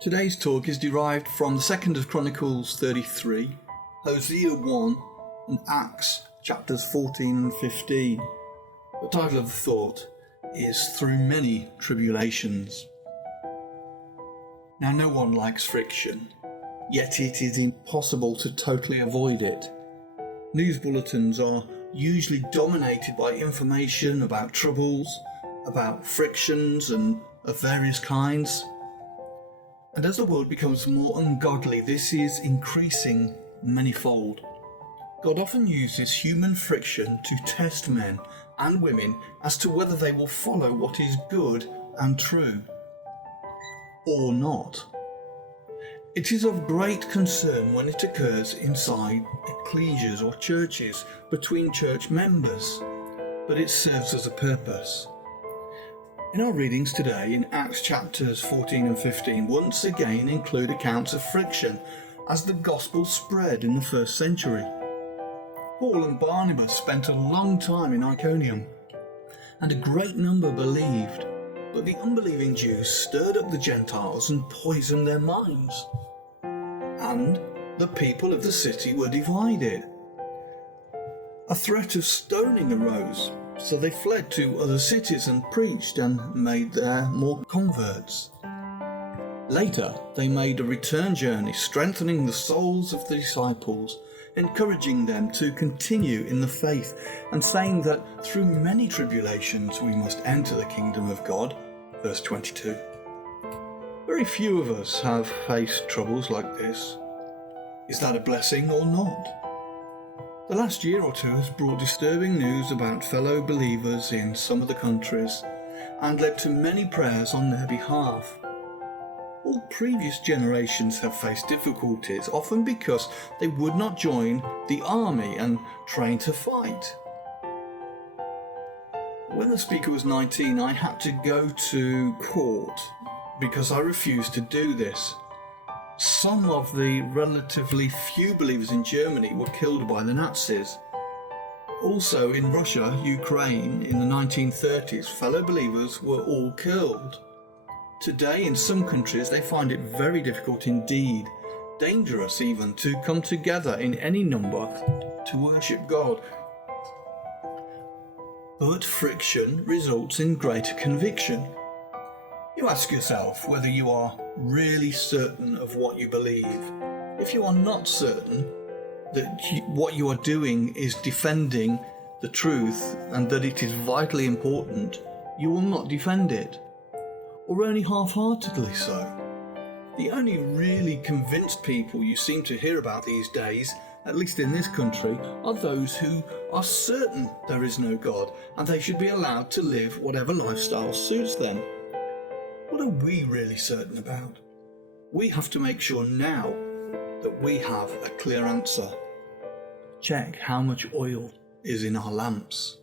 Today's talk is derived from the 2nd of Chronicles 33, Hosea 1 and Acts chapters 14 and 15. The title of the thought is Through Many Tribulations. Now no one likes friction, yet it is impossible to totally avoid it. News bulletins are usually dominated by information about troubles, about frictions and of various kinds. And as the world becomes more ungodly, this is increasing manifold. God often uses human friction to test men and women as to whether they will follow what is good and true, or not. It is of great concern when it occurs inside ecclesias or churches between church members, but it serves as a purpose. In our readings today in Acts chapters 14 and 15 once again include accounts of friction as the gospel spread in the first century. Paul and Barnabas spent a long time in Iconium, and a great number believed, but the unbelieving Jews stirred up the Gentiles and poisoned their minds. And the people of the city were divided. A threat of stoning arose, so they fled to other cities and preached and made there more converts. Later, they made a return journey, strengthening the souls of the disciples, encouraging them to continue in the faith, and saying that through many tribulations we must enter the kingdom of God. Verse 22. Very few of us have faced troubles like this. Is that a blessing or not? The last year or two has brought disturbing news about fellow believers in some of the countries and led to many prayers on their behalf. All previous generations have faced difficulties, often because they would not join the army and train to fight. When the speaker was 19, I had to go to court because I refused to do this. Some of the relatively few believers in Germany were killed by the Nazis. Also in Russia, Ukraine, in the 1930s, fellow believers were all killed. Today, in some countries, they find it very difficult indeed, dangerous even, to come together in any number to worship God. But friction results in greater conviction. You ask yourself whether you are really certain of what you believe. If you are not certain that what you are doing is defending the truth and that it is vitally important, you will not defend it, or only half-heartedly so. The only really convinced people you seem to hear about these days, at least in this country, are those who are certain there is no God and they should be allowed to live whatever lifestyle suits them. What are we really certain about? We have to make sure now that we have a clear answer. Check how much oil is in our lamps.